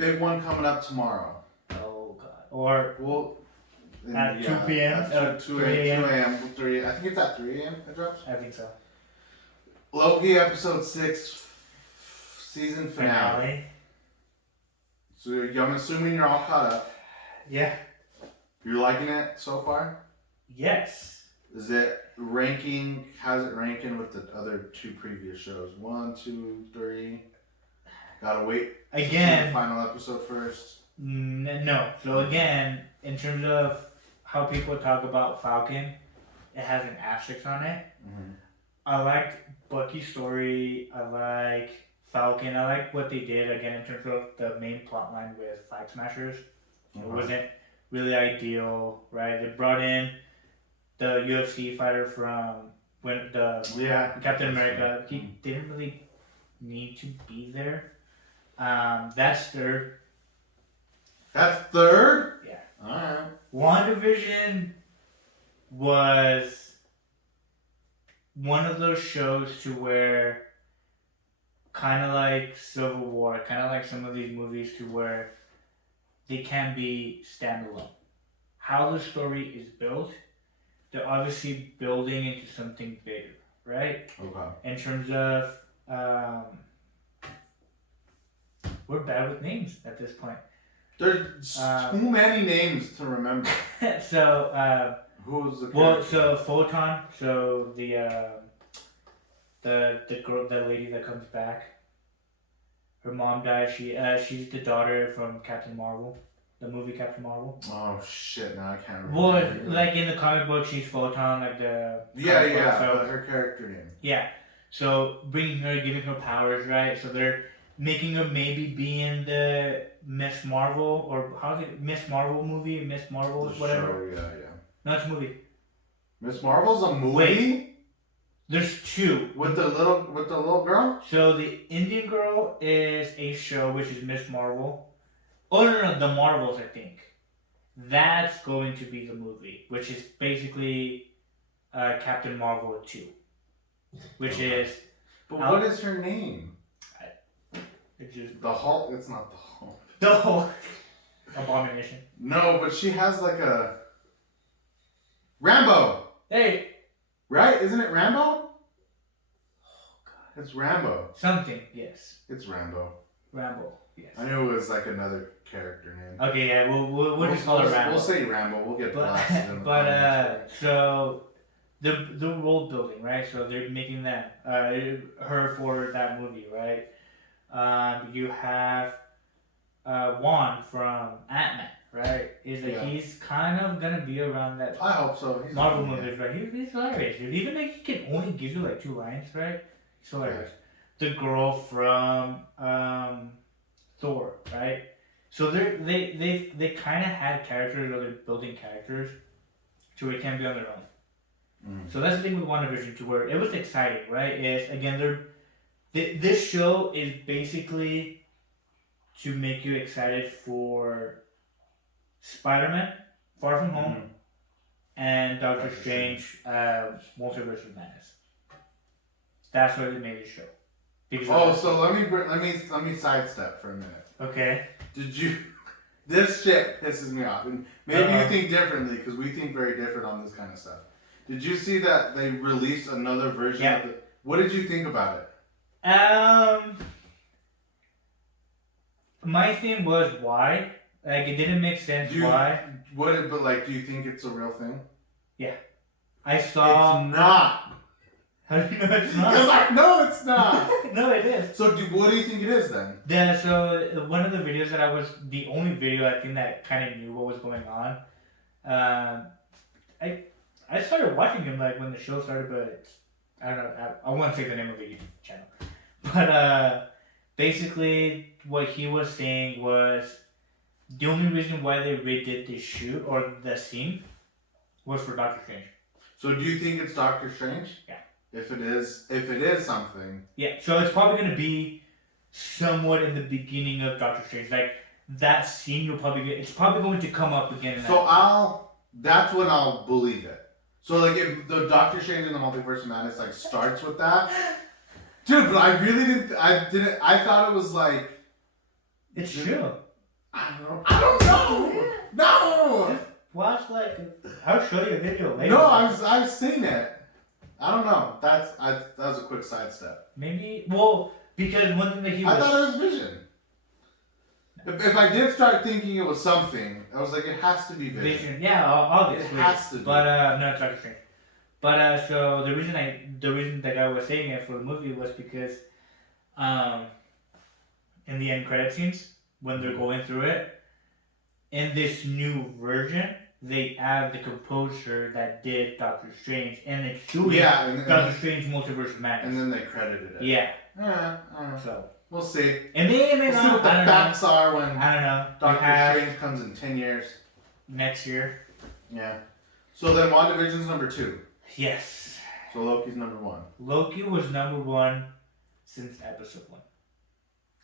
big one coming up tomorrow. Oh God. Or at 2 p.m. At 2 a.m. 3. I think it's at 3 a.m. it drops. I think so. Loki episode 6, season finale. So I'm assuming you're all caught up. Yeah. You're liking it so far? Yes. Is it ranking? How's it ranking with the other 2 previous shows? 1, 2, 3. Gotta wait. Again. To see the final episode first. No. So again, in terms of how people talk about Falcon, it has an asterisk on it. Mm-hmm. I liked Bucky's story. I like Falcon. I like what they did again in terms of the main plot line with Flag Smashers. It wasn't really ideal, right? They brought in the UFC fighter from Captain America. He didn't really need to be there. That's third. That's third? Yeah. Alright. WandaVision was one of those shows to where, kind of like Civil War, kind of like some of these movies, to where they can be standalone. How the story is built, they're obviously building into something bigger, right? Okay. In terms of, we're bad with names at this point. There's too many names to remember. So, who's the character? well, so Photon, so the girl, the lady that comes back, her mom died. She's the daughter from Captain Marvel, the movie Captain Marvel. Oh shit! Now I can't remember. Well, like in the comic book, she's Photon, like the yeah. So, her character name. Yeah, so bringing her, giving her powers, right? So they're making her maybe be in the Miss Marvel, or how's it, Miss Marvel movie, Miss Marvel, whatever. Show, yeah. No, it's a movie. Miss Marvel's a movie. Wait, there's 2 with the little girl. So the Indian girl is a show which is Miss Marvel. Oh no, the Marvels, I think. That's going to be the movie, which is basically Captain Marvel 2, which is. But what is her name? It's just the Hulk. It's not the Hulk. The Hulk. Abomination. No, but she has like a Rambo. Hey. Right? Isn't it Rambo? Oh God. It's Rambo. Something. Yes. It's Rambo. Rambo. Yes. I knew it was like another character name. Okay, yeah, we'll just call it Rambo. We'll say Rambo. We'll get blasted. So the world building, right? So they're making that her for that movie, right? You have Juan from Ant-Man, right? He's kind of gonna be around that. I hope so. He's Marvel movies, right? He's hilarious, dude. Even like he can only give you like 2 lines, right? He's hilarious. The girl from Thor, right? So they kind of had characters, or they're building characters to where it can be on their own. So that's the thing with WandaVision, to where it was exciting, right? Is again this show is basically to make you excited for Spider-Man, Far From Home, and Doctor Strange, Multiverse of Madness. That's why they made this show. So let me sidestep for a minute. Okay. Did you? This shit pisses me off, and maybe you think differently because we think very different on this kind of stuff. Did you see that they released another version of it? What did you think about it? My thing was why. Like, it didn't make sense why. But do you think it's a real thing? Yeah. I saw. It's not. How do you know it's not? Because I know it's not. No, it is. So what do you think it is then? Yeah, so one of the videos that the only video I think that kind of knew what was going on, I started watching him like when the show started, but I don't know, I won't say the name of the YouTube channel. But basically what he was saying was the only reason why they redid the shoot or the scene was for Doctor Strange. So do you think it's Doctor Strange? Yeah. If it is something. Yeah, so it's probably going to be somewhat in the beginning of Doctor Strange. Like, that scene it's probably going to come up again. That's when I'll believe it. So, like, if the Doctor Strange in the Multiverse of Madness, like, starts with that. Dude, but I really didn't, I thought it was like. It's true. I don't know. No. Watch I'll show you a video later. No, I've seen it. I don't know. That was a quick sidestep. Maybe because one thing that he was. I thought it was Vision. If I did start thinking it was something, I was like, it has to be Vision. Yeah, obviously. It has to be. But no, it's not Strange. But so the reason that guy was saying it for the movie was because, in the end credit scenes when they're going through it, in this new version, they add the composer that did Doctor Strange, and it's doing Doctor Strange Multiverse of Madness. And then they credited it. Yeah. So we'll see. And they may we'll see what the facts are when I don't know. Doctor Strange comes in 10 years. Next year. Yeah. So then WandaVision's number 2. Yes. So Loki's number 1. Loki was number 1 since episode 1.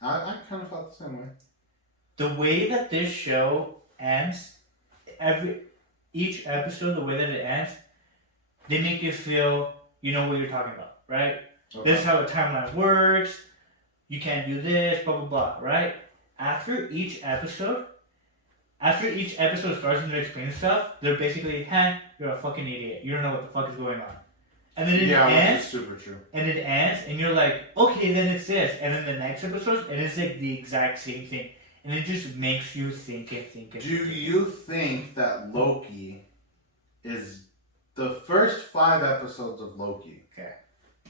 I kind of felt the same way. The way that this show ends, each episode, the way that it ends, they make you feel you know what you're talking about, right? Okay. This is how the timeline works. You can't do this, blah blah blah, right? After each episode starts and they explain stuff, they're basically, "Hey, you're a fucking idiot. You don't know what the fuck is going on." And then it ends. Which is super true. And it ends, and you're like, "Okay, then it's this." And then the next episode, and it's like the exact same thing. And it just makes you think and think and think. Do you think that Loki is the first 5 episodes of Loki? Okay.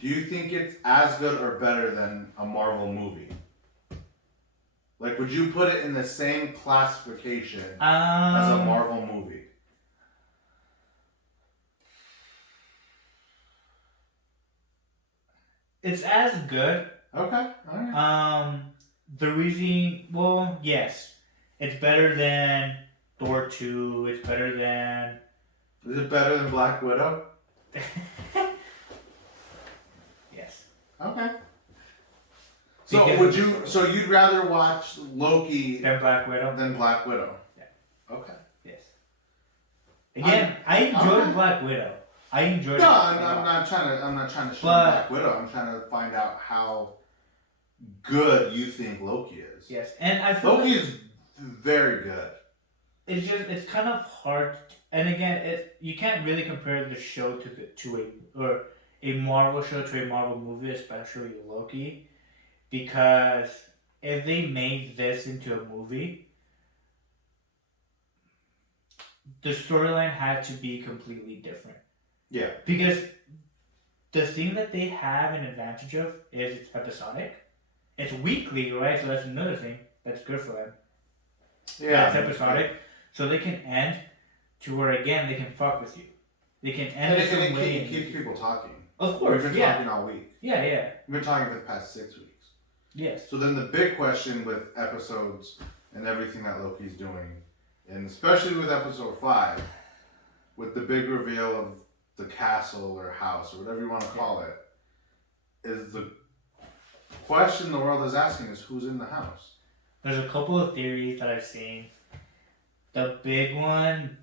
Do you think it's as good or better than a Marvel movie? Like, would you put it in the same classification as a Marvel movie? It's as good. Okay. All right. The reason, yes. It's better than Thor 2. It's better than... Is it better than Black Widow? Yes. Okay. So you'd rather watch Loki than Black Widow? Than Black Widow. Yeah. Okay. Yes. Again, I enjoyed Black Widow. I enjoyed. No, I'm not trying to show Black Widow. I'm trying to find out how good you think Loki is. Yes, and I feel Loki is very good. It's kind of hard, and again, you can't really compare the show to a Marvel show to a Marvel movie, especially Loki, because if they made this into a movie, the storyline had to be completely different. Yeah. Because the thing that they have an advantage of is it's episodic. It's weekly, right? So that's another thing that's good for them. Yeah. It's episodic. So they can end to where, again, they can fuck with you. They can end it some way. It keeps people talking. Of course, We've been talking all week. Yeah. We've been talking for the past 6 weeks. Yes. So then the big question with episodes and everything that Loki's doing, and especially with episode 5, with the big reveal of the castle or house or whatever you want to call it, is the question the world is asking is who's in the house? There's a couple of theories that I've seen. The big one,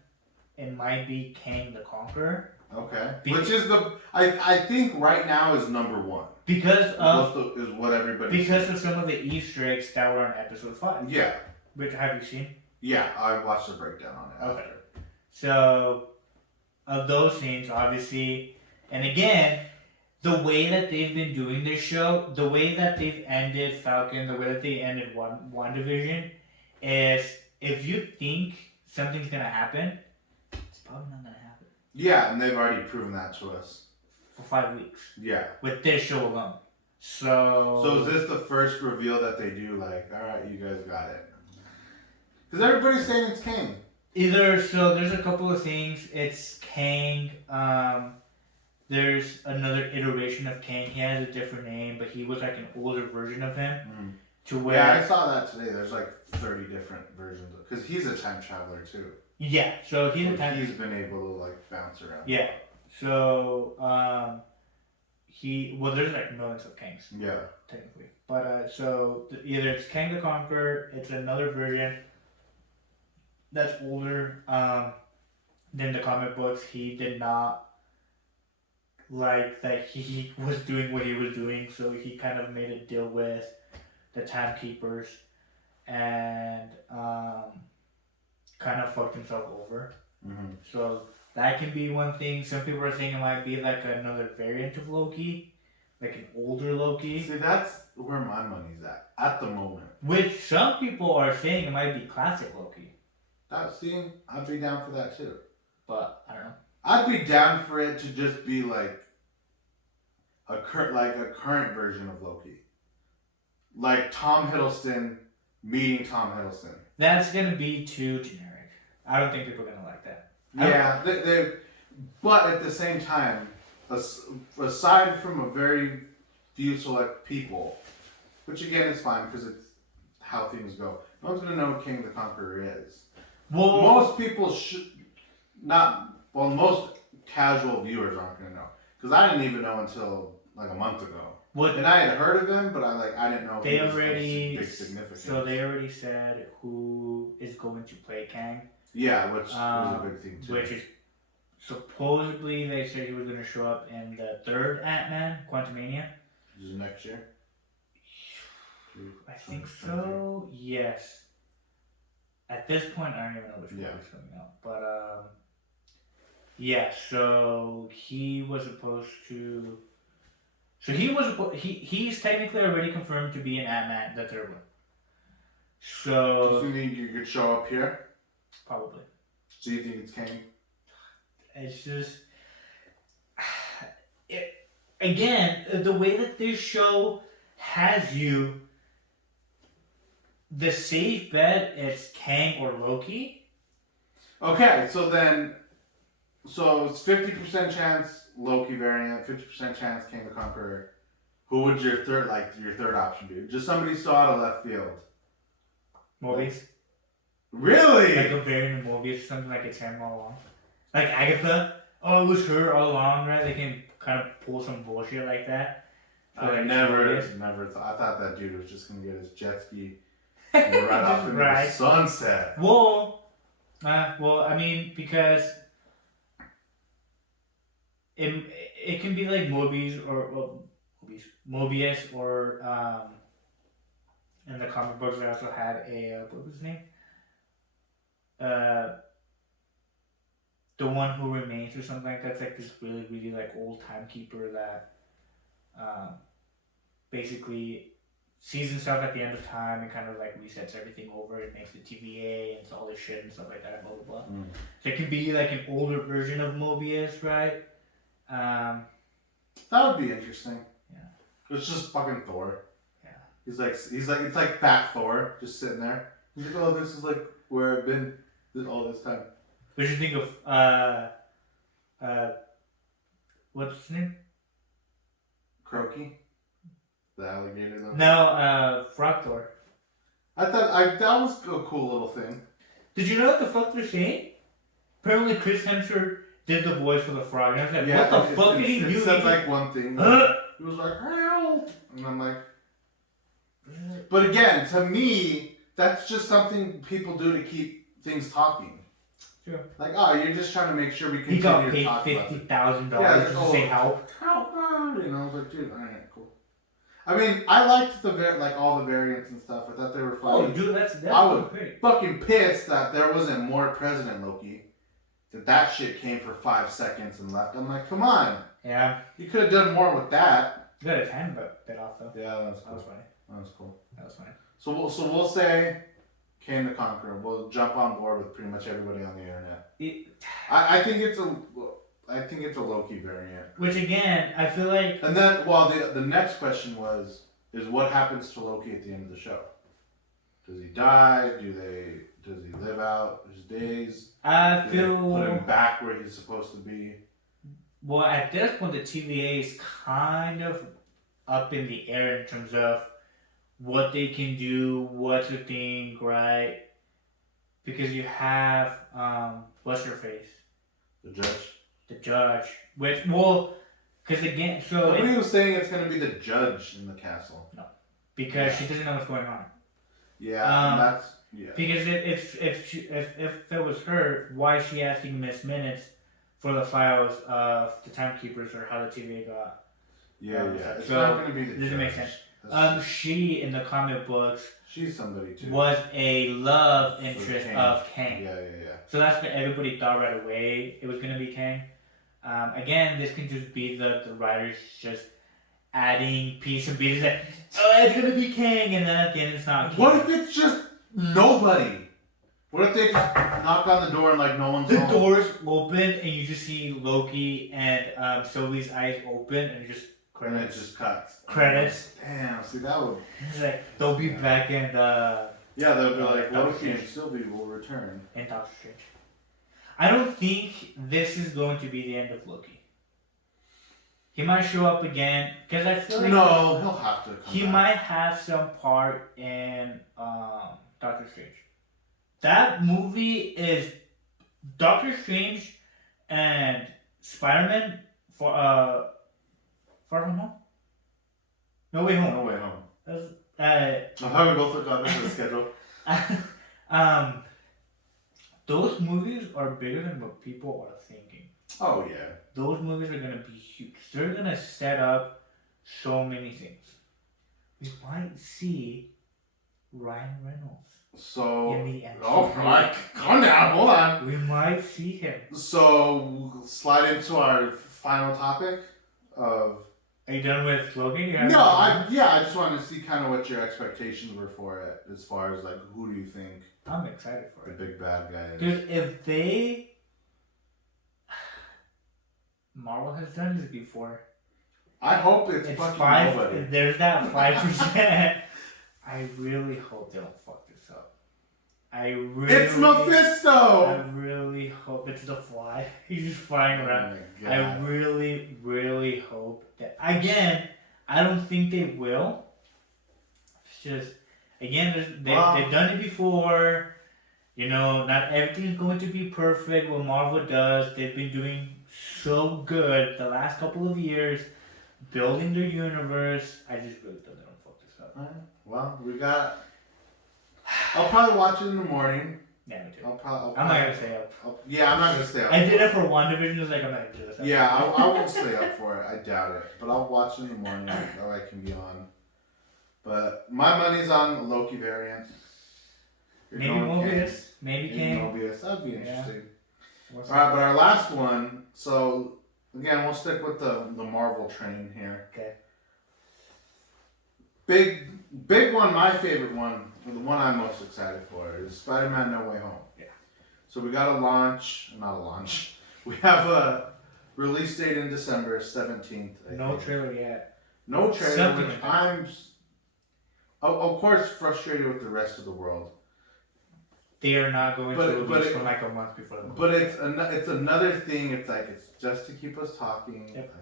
it might be Kang the Conqueror. Okay. Which is I think right now is number 1. Because of what everybody because of some of the Easter eggs that were on episode 5. Yeah. Which have you seen? Yeah, I watched the breakdown on it. Okay. So of those things, obviously, and again, the way that they've been doing this show, the way that they've ended Falcon, the way that they ended WandaVision, is if you think something's gonna happen, it's probably not gonna happen. Yeah, and they've already proven that to us. For 5 weeks. Yeah. With this show alone. So is this the first reveal that they do, like, alright, you guys got it? Because everybody's saying it's Kang. There's a couple of things. It's Kang. There's another iteration of Kang. He has a different name, but he was like an older version of him. Mm. To where... Yeah, I saw that today. There's like 30 different versions. Because he's a time traveler too. Yeah, so he's been able to like bounce around. Yeah. So, there's like millions of Kangs. Yeah. Technically. But, either it's Kang the Conqueror, it's another version that's older than the comic books. He did not like that he was doing what he was doing, so he kind of made a deal with the Timekeepers, and of fucked himself over. Mm-hmm. So that can be one thing. Some people are saying it might be like another variant of Loki, like an older Loki. See, that's where my money's at the moment. Which some people are saying it might be classic Loki. I'd be down for that too. But I don't know. I'd be down for it to just be like a current version of Loki, like Tom Hiddleston meeting Tom Hiddleston. That's gonna be too generic. I don't think people are gonna like that. Yeah, but at the same time, aside from a very few select people, which again is fine because it's how things go. No one's gonna know who King the Conqueror is. Well, Most people should not. Well, most casual viewers aren't gonna know because I didn't even know until like a month ago. And I had heard of him, but I didn't know they he was already big significance. So they already said who is going to play Kang. Yeah, which was a big thing too. Which is supposedly they said he was going to show up in the third Ant-Man, Quantumania. Is it next year? I think so. Yes. At this point, I don't even know which movie is coming out, but yeah. So he was supposed to. So he's technically already confirmed to be an Ant-Man, the third one. So. Do you think you could show up here? Probably. So you think it's Kang? It's just. Again, the way that this show has you. The safe bet is Kang or Loki. Okay, so it's 50% chance Loki variant, 50% chance King the Conqueror. Who would your third option be? Just somebody so out of left field. Mobius. Really? Like a variant of Mobius, something like it's him all along. Like Agatha. Oh, it was her all along, right? They can kind of pull some bullshit like that. So I like never thought. I thought that dude was just gonna get his jet ski right off into the sunset. Well, I mean, because it can be like Mobius or in the comic books they also had a what was his name? The one who remains or something like that. It's like this really, really like old timekeeper that basically sees himself at the end of time and kind of like resets everything over. It makes the TVA and all this shit and stuff like that, blah blah blah. So it can be like an older version of Mobius, right? That would be interesting. Yeah. It's just fucking Thor. Yeah. He's like it's like fat Thor just sitting there. He's like, oh, this is like where I've been all this time. What do you think of what's his name? Croaky? The alligator though? No, Frog Thor. I thought that was a cool little thing. Did you know what the fuck they're saying? Apparently Chris Hemsworth did the voice for the frog. And I was like, what the fuck did he do? It said like one thing. He was like, help! And I'm like... But again, to me, that's just something people do to keep things talking. Sure. Like, oh, you're just trying to make sure we continue to talk about it. He got paid $50,000 to say help. Help! You know, I was like, dude, alright, cool. I mean, I liked all the variants and stuff. I thought they were funny. Oh, dude, that's I was great. fucking pissed that there wasn't more President Loki. That shit came for 5 seconds and left. I'm like, come on. Yeah. You could have done more with that. You got his hand bit off though. Yeah, that was cool. That was funny. That was cool. That was funny. So we'll say Kang the Conqueror. We'll jump on board with pretty much everybody on the internet. I think it's a Loki variant. Which again, I feel like. And then, the next question is what happens to Loki at the end of the show? Does he die? Does he live out his days? I Do feel. they put him back where he's supposed to be? Well, at this point, the TVA is kind of up in the air in terms of what they can do, what's the thing, right? Because you have what's her face? The judge. The judge. Because again, so nobody was saying it's going to be the judge in the castle. No, because she doesn't know what's going on. Yeah, Because if it was her, why is she asking Miss Minutes for the files of the timekeepers or how the TVA got? Yeah. It's so not going to be the judge. Doesn't make sense. She in the comic books She's somebody too. was a love interest of Kang. Yeah. So that's what everybody thought right away it was gonna be Kang. Again, this can just be the writers just adding piece and pieces that it's gonna be Kang, and then at the end it's not Kang. What if it's just nobody? What if they just knock on the door and like no one's The home? doors open and you just see Loki and Sylvie's eyes open and it just And credits. it just cuts. Credits. Damn, see that would. It's like they'll be back in the Yeah, they'll be like Doctor Loki and Strange. Sylvie will return. in Doctor Strange. I don't think this is going to be the end of Loki. He might show up again because I feel like No, he'll have to come he back. might have some part in Doctor Strange. That movie is Doctor Strange and Spider-Man for Far From Home. No Way Home. No Way Home. That's, I'm having both look up into the schedule. those movies are bigger than what people are thinking. Oh yeah. Those movies are gonna be huge. They're gonna set up so many things. We might see Ryan Reynolds So. in the end. Oh, right. Calm down. Hold on. We might see him. So we'll slide into our final topic of. Are you done with Logan? No, I just wanted to see kind of what your expectations were for it, as far as like who do you think I'm excited for the it. big bad guy is? Because if they Marvel has done this before. I hope it's It's fucking 5. nobody. There's that 5%. I really hope they don't fuck this up. It's Mephisto. I really hope it's the Fly. He's just flying around. Oh my I God. really, really hope that. Again, I don't think they will. It's just, again, they've done it before. You know, not everything's going to be perfect. What Marvel does, they've been doing so good the last couple of years, building their universe. I just really don't they don't fuck this up. Alright, well, we got. I'll probably watch it in the morning. Yeah, me too. I'm I'm not gonna stay up. Yeah, I'm not gonna stay up. I did it for WandaVision. I was like, I'm not gonna do this. Yeah, I won't stay up for it. I doubt it. But I'll watch it in the morning. That way I can be on. But my money's on the Loki variant. You're Maybe going Mobius. Kang. Maybe Maybe Kang. Mobius. That'd be Yeah. interesting. What's Alright, but our last one. So, again, we'll stick with the Marvel train here. Okay. Big one, my favorite one, the one I'm most excited for, is Spider-Man No Way Home. Yeah. So we got we have a release date in December 17th. I No think. trailer yet. No trailer, Something which like that. I'm, of course, frustrated with the rest of the world. They are not going But- to but release it- for like a month before the movie. But it's another thing. It's like it's just to keep us talking. Yep.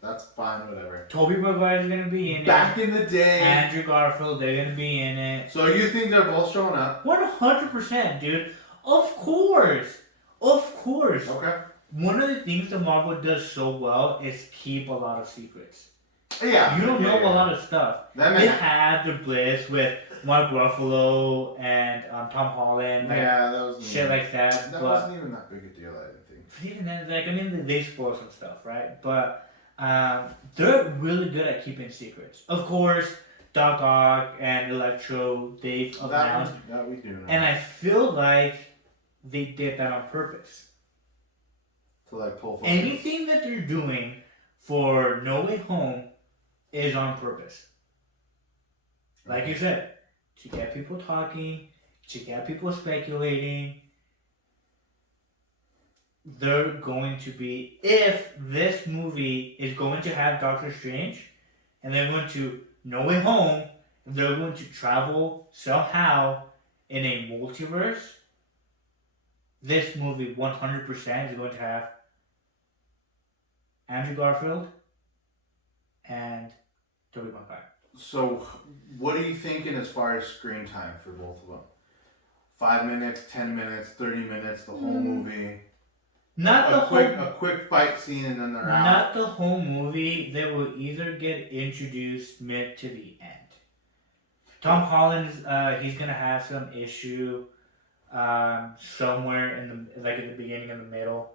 That's fine, whatever. Tobey Maguire's gonna be in Back it. in the day. Andrew Garfield, they're gonna be in it. So you think they're both showing up? 100%, dude. Of course. Of course. Okay. One of the things that Marvel does so well is keep a lot of secrets. Yeah. You don't yeah, know yeah. a lot of stuff. That They makes had the bliss with Mark Ruffalo and Tom Holland, like, yeah, that was shit like that. that But wasn't even that big a deal, I didn't think. even then, like, I mean, they spoil some stuff, right? But they're really good at keeping secrets. Of course, Doc Ock and Electro, they've announced, That we do know. and I feel like they did that on purpose. to like pull focus. Anything that they're doing for No Way Home is on purpose. Like you said, to get people talking, to get people speculating. They're going to be, if this movie is going to have Doctor Strange, and they're going to No Way Home, they're going to travel somehow in a multiverse, this movie 100% is going to have Andrew Garfield and Tobey Maguire. So, what are you thinking as far as screen time for both of them? 5 minutes, 10 minutes, 30 minutes, the whole movie. Not the A quick fight scene and then they're out. Not the whole movie. They will either get introduced mid to the end. Tom Holland's he's gonna have some issue somewhere in the like in the beginning and the middle,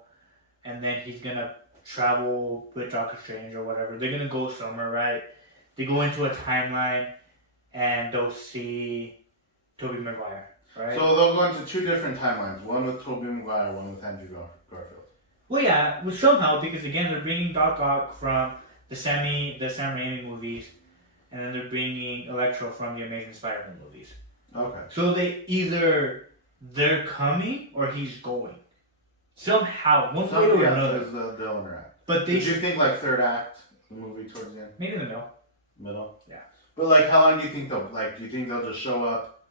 and then he's gonna travel with Doctor Strange or whatever. They're gonna go somewhere, right? they go into a timeline and they'll see Tobey Maguire, right? So they'll go into two different timelines. One with Tobey Maguire, one with Andrew Garfield. Well, yeah, well, somehow, because again, they're bringing Doc Ock from the Sam Raimi movies, and then they're bringing Electro from the Amazing Spider-Man movies. Okay. So they're coming or he's going. Somehow, one way or another. They'll interact. But did you think like third act, the movie towards the end? Maybe in the middle. Middle? Yeah. But like, how long do you think they'll do you think they'll just show up,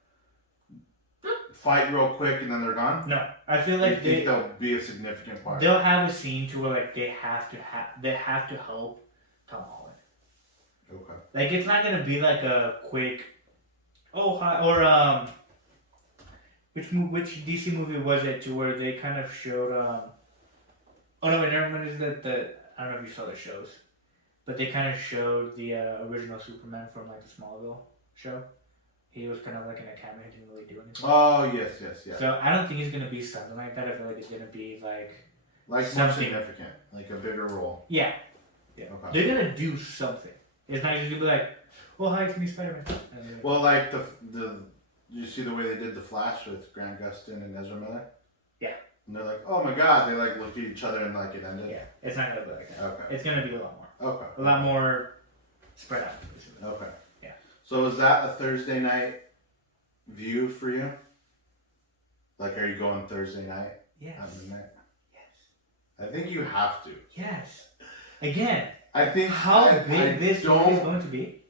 fight real quick, and then they're gone? No, I feel like you think they'll be a significant part. They'll have a scene to where like they have to help Tom Holland. Okay. Like it's not gonna be like a quick, oh hi, or which DC movie was it to where they kind of showed oh no, never mind. Is that I don't know if you saw the shows, but they kind of showed the original Superman from like the Smallville show. He was kind of like in a cameo, he didn't really do anything. Oh yes. So I don't think he's gonna be something like that. I feel like it's gonna be like more something significant, like a bigger role. Yeah. Okay. They're gonna do something. It's not just gonna be like, oh hi, it's me, Spider-Man. Well, like the you see the way they did the Flash with Grant Gustin and Ezra Miller? Yeah. And they're like, oh my god, they like looked at each other and like it ended. Yeah, it's not gonna be like that. Okay. It's gonna be a lot more. Okay. A lot more spread out. Basically. Okay. Yeah. So is that a Thursday night view for you? Like, are you going Thursday night? Yes. At midnight? Yes. I think you have to. Yes. Again. I think how big this movie is going to be.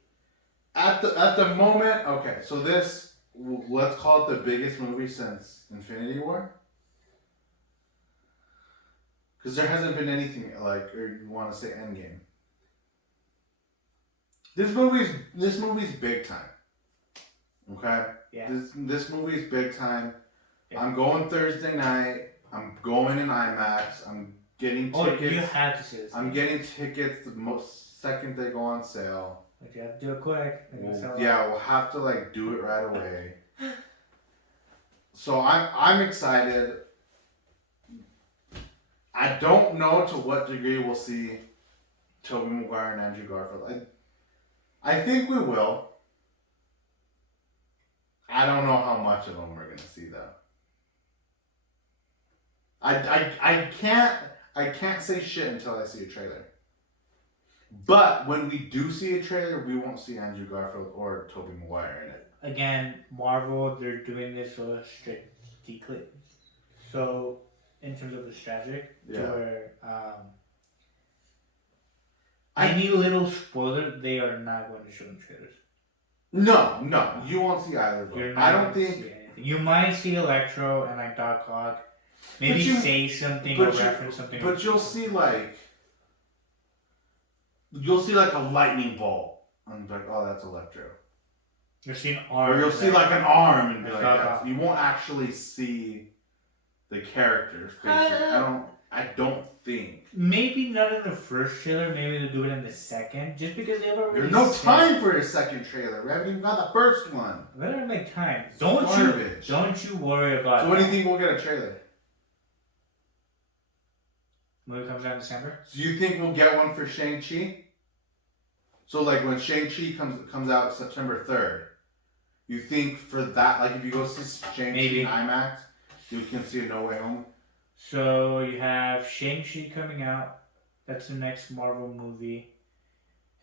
At the moment, okay. So this, let's call it the biggest movie since Infinity War. Because there hasn't been anything like, or you want to say Endgame. This movie's big time. Okay? Yeah. This movie's big time. Yeah. I'm going Thursday night. I'm going in IMAX. I'm getting tickets. Oh, you have to see this. I'm getting tickets the second they go on sale. But you have to do it quick. We'll have to like do it right away. So I'm excited. I don't know to what degree we'll see Tobey Maguire and Andrew Garfield. I think we will. I don't know how much of them we're gonna see though. I can't say shit until I see a trailer. But when we do see a trailer, we won't see Andrew Garfield or Tobey Maguire in it. Again, Marvel, they're doing this so strategically. So, in terms of the strategy, to where any little spoiler, they are not going to show in trailers. No, you won't see either of them. I don't think you might see Electro and like Doc Ock, maybe say something or reference something. But you'll see like a lightning bolt and be like, oh, that's Electro. You'll see an arm. Or you'll see like an arm and be like, that. You won't actually see the characters' faces. I don't think. Maybe not in the first trailer. Maybe they'll do it in the second, just because they already. There's no time for a second trailer. We haven't even got the first one. We better make time. Don't you worry about. So when do you think we'll get a trailer? Movie comes out in December. So you think we'll get one for Shang-Chi? So like when Shang-Chi comes out September 3rd, you think for that, like if you go see Shang-Chi in IMAX, you can see a No Way Home? So you have Shang-Chi coming out. That's the next Marvel movie.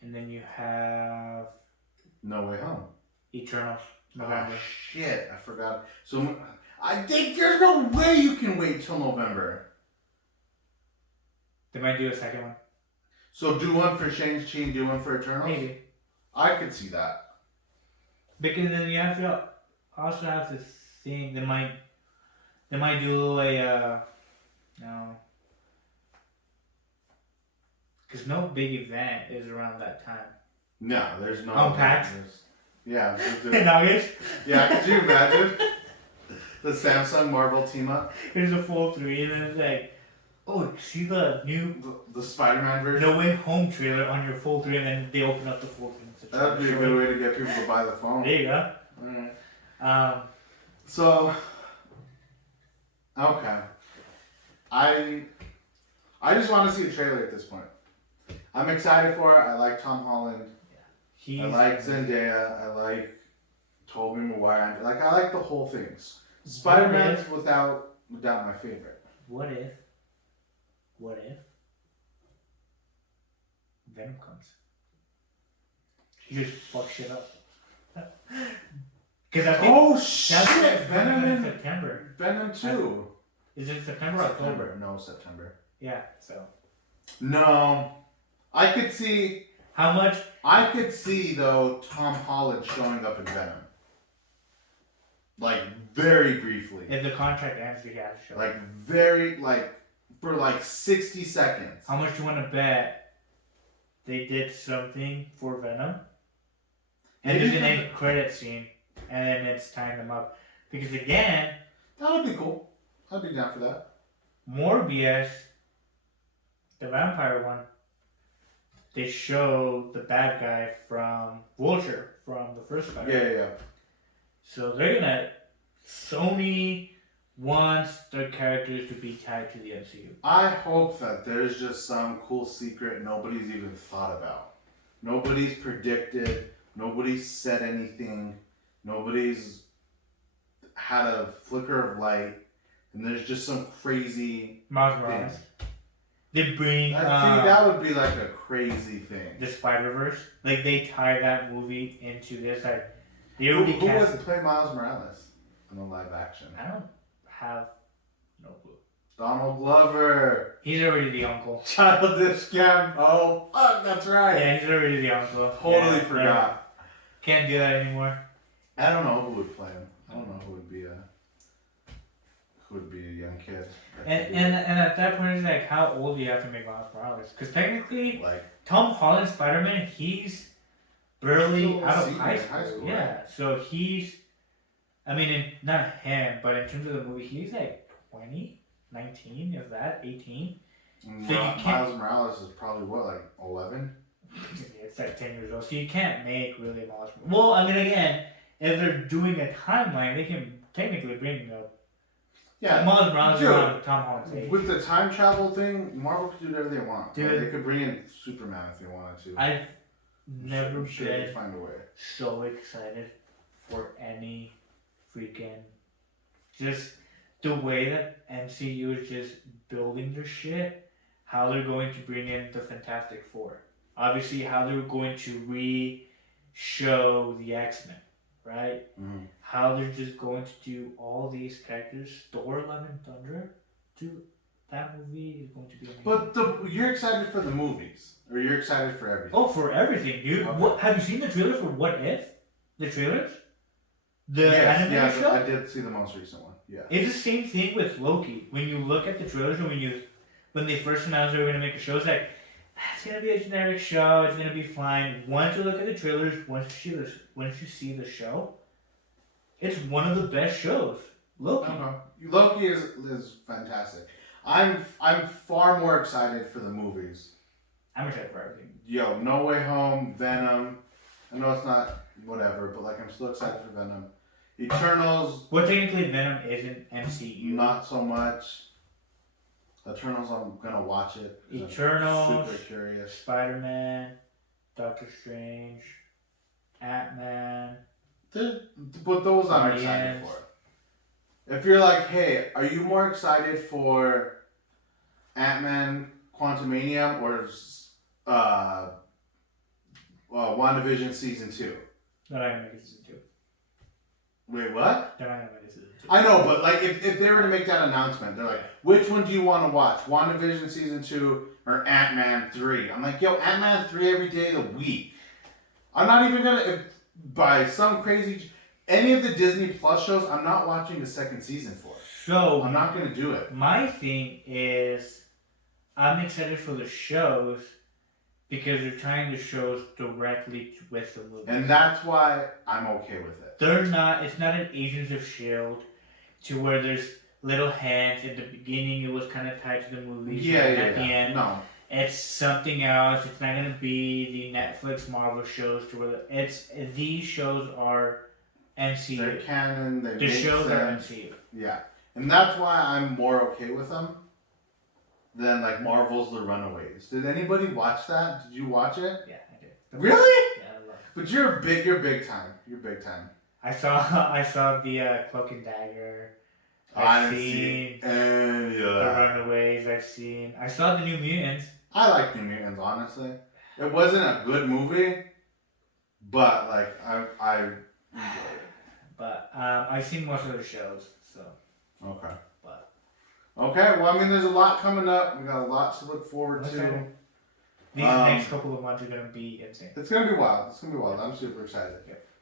And then you have... No Way Home. Eternals. November. Oh, shit. I forgot. So I think there's no way you can wait till November. They might do a second one. So do one for Shang-Chi and do one for Eternals? Maybe. I could see that. Because then you have to also have to think they might do a no. Because no big event is around that time. No, there's no. Unpacked? Yeah. In August? Yeah, could you imagine? The Samsung Marvel team up? Here's a full 3 and then it's like, oh, see the new... The Spider-Man version? No Way Home trailer on your full 3 and then they open up the full 3. That'd be a good way to get people to buy the phone. There you go. Alright. So... Okay. I just want to see a trailer at this point. I'm excited for it. I like Tom Holland. Yeah. I like Zendaya. I like Tobey Maguire. Like I like the whole things. Spider-Man's without my favorite. What if Venom comes? He just fucks shit up. Because I think shit! Venom in in September. Venom 2. Is it September or October? No, September. Yeah, so. No. I could see How much? I could see though Tom Holland showing up in Venom. Like very briefly. If the contract ends, he has to show. Like very for 60 seconds. How much do you want to bet they did something for Venom? And there's an end credit scene, and then it's tying them up. Because again, that would be cool. I'd be down for that. Morbius, the vampire one, they show the bad guy from Vulture from the first Spider. Yeah. So they're gonna. Sony wants their characters to be tied to the MCU. I hope that there's just some cool secret nobody's even thought about. Nobody's predicted. Nobody's said anything. Nobody's had a flicker of light. And there's just some crazy Miles Morales. They bring. I think that would be like a crazy thing. The Spider-Verse. Like they tie that movie into this. Like, who would play Miles Morales in the live action? I don't have no clue. Donald Glover. He's already the uncle. Childish Gambino. Oh, fuck, that's right. Yeah, he's already the uncle. Totally forgot. Can't do that anymore. I don't know who would play him. I don't know who would be a young kid. And at that point, it's like, how old do you have to make Miles Morales? Because technically, Tom Holland Spider-Man, he's barely out of high school. Yeah, right? So he's, I mean, not him, but in terms of the movie, he's like 20, 19, is that 18? So Miles Morales is probably what, like 11? It's like 10 years old, so you can't make really a Miles Morales. Well, I mean, again, if they're doing a timeline, they can technically bring up. Yeah, Miles Morales around Tom Holland's age. With the time travel thing, Marvel could do whatever they want. Dude, they could bring in Superman if they wanted to. I've never been find a way. So excited for any freaking just the way that MCU is just building their shit. How they're going to bring in the Fantastic Four. Obviously, how they're going to re-show the X-Men, right? Mm-hmm. How they're just going to do all these characters. Thor, Love and Thunder, that movie is going to be amazing. But you're excited for the movies, or you're excited for everything? Oh, for everything, dude. Okay. What, have you seen the trailer for What If? The trailers? Animated show? I did see the most recent one. Yeah. It's the same thing with Loki. When you look at the trailers and when they first announced they were going to make a show, it's like, it's going to be a generic show, it's going to be fine. Once you look at the trailers, once you see the show, it's one of the best shows. Loki. Loki is fantastic. I'm far more excited for the movies. I'm excited for everything. Yo, No Way Home, Venom. I know it's not whatever, but I'm still excited for Venom. Eternals. Well, technically Venom isn't MCU. Not so much. Eternals, I'm gonna watch it. Eternals. I'm super curious. Spider-Man, Doctor Strange, Ant-Man. But those I'm excited for. If you're like, hey, are you more excited for Ant-Man Quantumania or WandaVision Season 2? They're not gonna make it Season 2. Wait, what? They're not gonna make it Season 2. I know, but if they were to make that announcement, they're like, which one do you want to watch? WandaVision Season 2 or Ant-Man 3? I'm like, yo, Ant-Man 3 every day of the week. I'm not even gonna, by some crazy, any of the Disney Plus shows, I'm not watching the second season for. So I'm not gonna do it. My thing is, I'm excited for the shows because they're tying the shows directly with the movie. And that's why I'm okay with it. It's not an Agents of S.H.I.E.L.D. to where there's little hints. At the beginning, it was kind of tied to the movies. At the end, no. It's something else. It's not going to be the Netflix Marvel shows to where these shows are MCU. They're canon. The shows are MCU. Yeah. And that's why I'm more okay with them than Marvel's The Runaways. Did anybody watch that? Did you watch it? Yeah, I did. Really? Yeah, I love But you're big time. You're big time. I saw the Cloak and Dagger. I didn't see any of the that. Runaways. I saw the New Mutants. I like New Mutants, honestly. It wasn't a good movie, but like I enjoyed it. But I've seen most of the shows, so. Okay. But. Okay. Well, I mean, there's a lot coming up. We got a lot to look forward to. These next couple of months are gonna be insane. It's gonna be wild. I'm super excited. Yep.